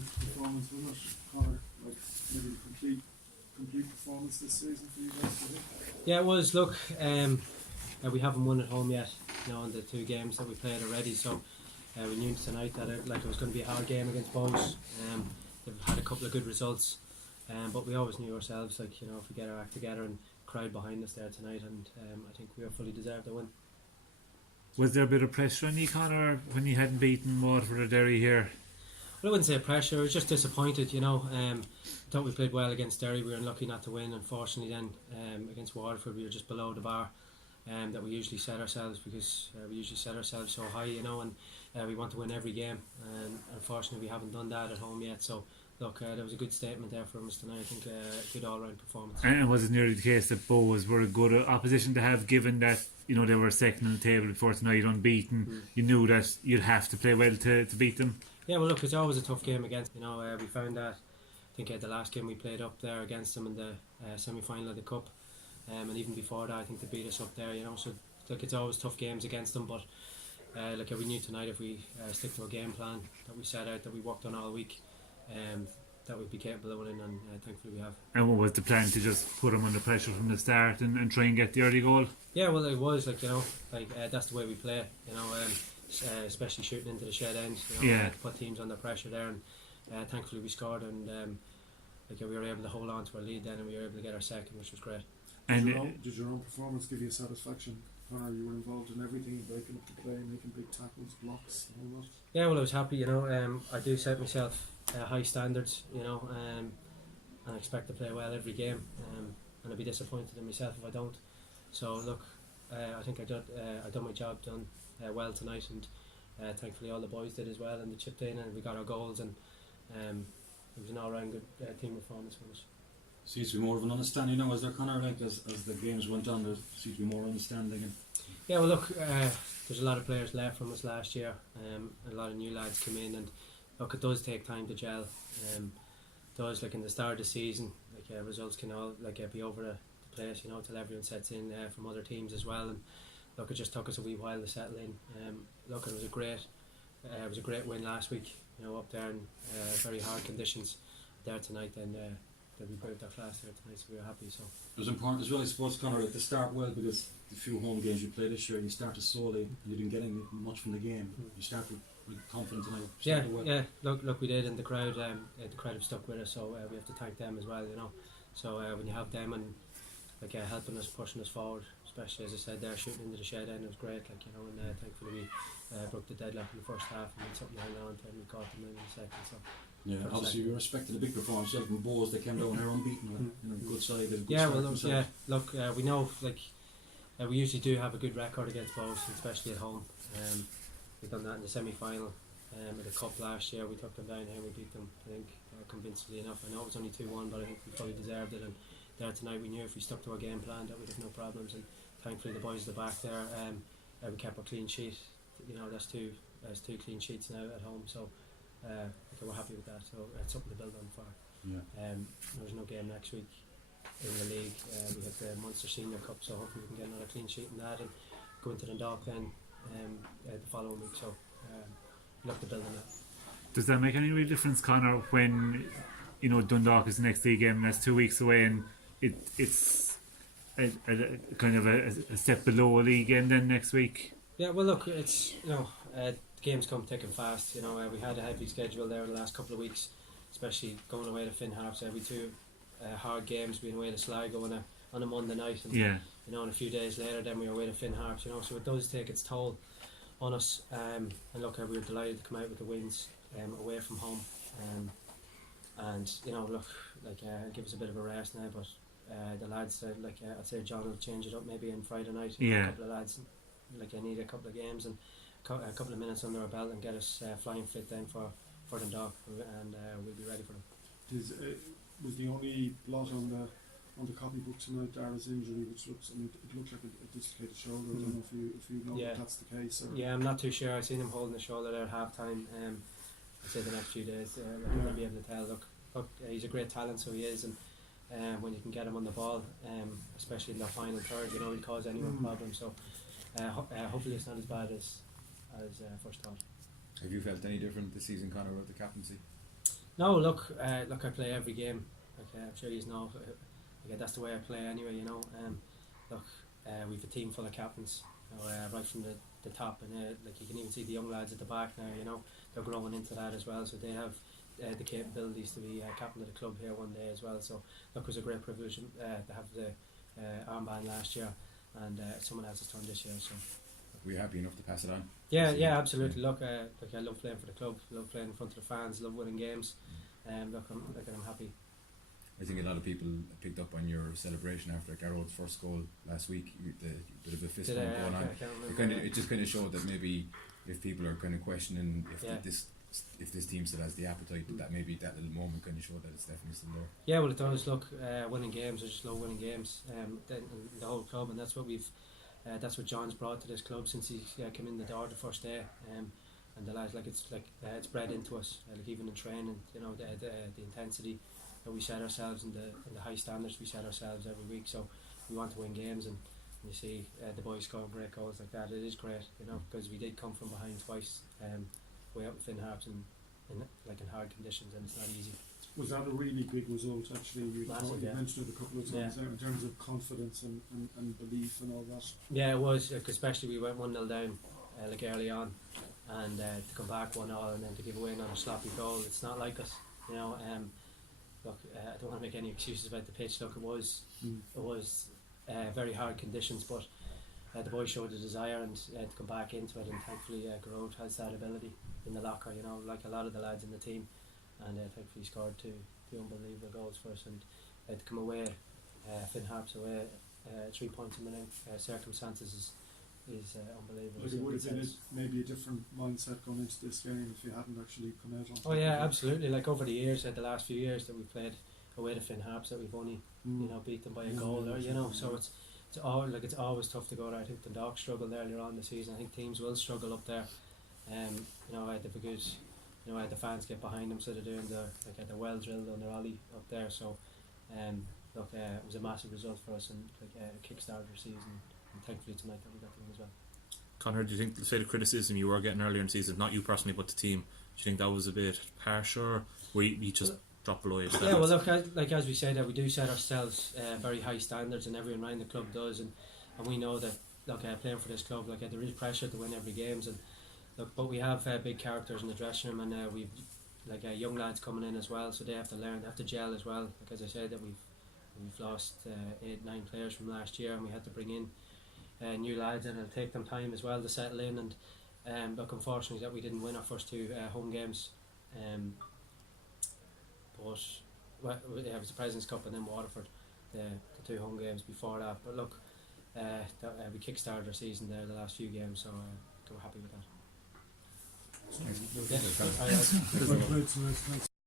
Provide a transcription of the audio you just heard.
performance, wasn't it, Conor? Like maybe the complete performance this season for you guys, was it? Yeah, it was. Look, we haven't won at home yet, in the 2 games that we played already. So we knew tonight that it was going to be a hard game against Bows. They've had a couple of good results, but we always knew ourselves, if we get our act together and crowd behind us there tonight, and I think we fully deserved the win. Was there a bit of pressure on you, Conor, when you hadn't beaten Waterford or Derry here? Well, I wouldn't say pressure. I was just disappointed. Thought we played well against Derry. We were unlucky not to win. Unfortunately, then against Waterford, we were just below the bar that we usually set ourselves, because we usually set ourselves so high, and we want to win every game. And unfortunately, we haven't done that at home yet. So, look, there was a good statement there from us tonight. I think a good all-round performance. And was it nearly the case that Bows were a good opposition to have, given that they were second on the table before tonight, unbeaten? You knew that you'd have to play well to beat them. Yeah, well, look, it's always a tough game against. We found that. I think the last game we played up there against them in the semi-final of the Cup, and even before that, I think they beat us up there. So look, it's always tough games against them. But we knew tonight, if we stick to a game plan that we set out, that we worked on all week, that we'd be capable of winning, and thankfully we have. And what was the plan, to just put them under pressure from the start and try and get the early goal? Yeah, well, it was that's the way we play. Especially shooting into the shed end. To put teams under pressure there, and thankfully we scored, and we were able to hold on to our lead then, and we were able to get our second, which was great. And did your own performance give you satisfaction, Conor? You were involved in everything, breaking up the play, making big tackles, blocks, and all that. Yeah, well, I was happy. I do set myself high standards, and I expect to play well every game, and I'd be disappointed in myself if I don't. So look, I think I done my job done well tonight, and thankfully all the boys did as well, and they chipped in, and we got our goals, and it was an all-round good team performance for us. Seems to be more of an understanding now, as there, Conor, as the games went on, there seems to be more understanding. Yeah, well, look, there's a lot of players left from us last year, a lot of new lads come in, and look, it does take time to gel. It does, in the start of the season, results can all be over the place, till everyone sets in from other teams as well, and look, it just took us a wee while to settle in. Look, it was a great win last week, up there in very hard conditions. There tonight, then we proved our class there tonight, so we were happy. So it was important as well, I suppose, Conor, to start well, because the few home games you played this year, you started slowly, and you didn't get any much from the game. You started with confidence tonight. Yeah. Look, we did, and the crowd have stuck with us, so we have to thank them as well. So when you have them and helping us, pushing us forward, especially as I said there, shooting into the shed end, it was great. And thankfully we broke the deadlock in the first half, and then something hung on to, and we caught them in the second. So yeah, obviously you were expecting a big performance. From Bows, they came down here unbeaten, good side. Look, we know we usually do have a good record against Bows, especially at home. We've done that in the semi-final of the Cup last year. We took them down here, we beat them, I think, convincingly enough. I know it was only 2-1, but I think we fully deserved it. And there tonight, we knew if we stuck to our game plan that we'd have no problems. And thankfully, the boys at the back there, we kept a clean sheet. That's two clean sheets now at home. So we're happy with that. So it's something to build on for. Yeah. There's no game next week in the league. We have the Munster Senior Cup, so hopefully we can get another clean sheet in that and go into the Dock then the following week. So look to build on that. Does that make any real difference, Conor, when Dundalk is the next league game and that's 2 weeks away, and it's a kind of a step below a league game then next week? Yeah, well, look, it's games come thick and fast. We had a heavy schedule there the last couple of weeks, especially going away to Finn Harps every 2 hard games, being away to Sligo on a Monday night, and and a few days later then we were away to Finn Harps. So it does take its toll on us. And look, we were delighted to come out with the wins away from home. And look, give us a bit of a rest now, but the lads said, I'd say John will change it up maybe on Friday night. A couple of lads I need a couple of games and a couple of minutes under our belt and get us flying fit then for the Dock, and we'll be ready for them. Was the only blot on the copybook tonight Dara's injury, which looks, it looked like a dislocated shoulder. I don't know if you know if that's the case. Or yeah, I'm not too sure. I seen him holding the shoulder there at half time. I'd say the next few days we'll be able to tell. Look, he's a great talent, so he is, and when you can get him on the ball, especially in that final third, he'll cause anyone problems. So hopefully it's not as bad as first thought. Have you felt any different this season, Conor, about the captaincy? No, look, I play every game. I'm sure you know. That's the way I play anyway. Look, we've a team full of captains. Right from the top, and like you can even see the young lads at the back now. They're growing into that as well. So they have the capabilities to be captain of the club here one day as well. So look, it was a great privilege to have the armband last year, and someone else's turn this year. So. Were you happy enough to pass it on? Yeah, absolutely. Look, I love playing for the club, love playing in front of the fans, love winning games. I'm happy. I think a lot of people picked up on your celebration after Garrod's first goal last week. The bit of a fist bump going on. It just kind of showed that maybe if people are kind of questioning if this team still has the appetite, that maybe that little moment kind of showed that it's definitely still there. Yeah, well, it does. Look, winning games, I just love winning games. The whole club, and that's what we've. That's what John's brought to this club since he came in the door the first day, and the lads it's bred into us. Like even in training, the intensity that we set ourselves and the high standards we set ourselves every week. So we want to win games, and you see the boys scoring great goals like that. It is great, because we did come from behind twice, way up in Finn Harps and in hard conditions, and it's not easy. Was that a really big result, actually? You mentioned it a couple of times there in terms of confidence and belief and all that. Yeah, it was, especially we went 1-0 down early on, and to come back 1-0 and then to give away another sloppy goal, it's not like us. Look, I don't want to make any excuses about the pitch. Look, it was very hard conditions, but the boys showed the desire and to come back into it, and thankfully Garrod has that ability in the locker, like a lot of the lads in the team. And thankfully scored two unbelievable goals for us, and to come away, Finn Harps away, 3 points in the circumstances is unbelievable. Like it would have been maybe a different mindset going into this game if you hadn't actually come out on top. Oh yeah, absolutely. Like over the years, the last few years that we've played away to Finn Harps, that we've only beat them by a goal, or so it's always tough to go there. I think Dundalk struggled earlier on in the season. I think teams will struggle up there. The fans get behind them, so they're doing they're well drilled on their ollie up there. So, it was a massive result for us, and kick-started our season. And thankfully tonight that we got them as well. Conor, do you think, say, the criticism you were getting earlier in the season, not you personally but the team, do you think that was a bit harsh, or were you just dropped below your standards? Yeah, well, look, as we say, that we do set ourselves very high standards, and everyone around the club does, and we know that playing for this club, there is pressure to win every games, and. Look, but we have big characters in the dressing room, and we've young lads coming in as well, so they have to learn, they have to gel as well. As I said, that we've lost 8-9 players from last year, and we had to bring in new lads, and it'll take them time as well to settle in. And unfortunately, that we didn't win our first two home games. But it was the President's Cup and then Waterford, the two home games before that. But look, we kick-started our season there the last few games, so we're happy with that. Nice. Yeah.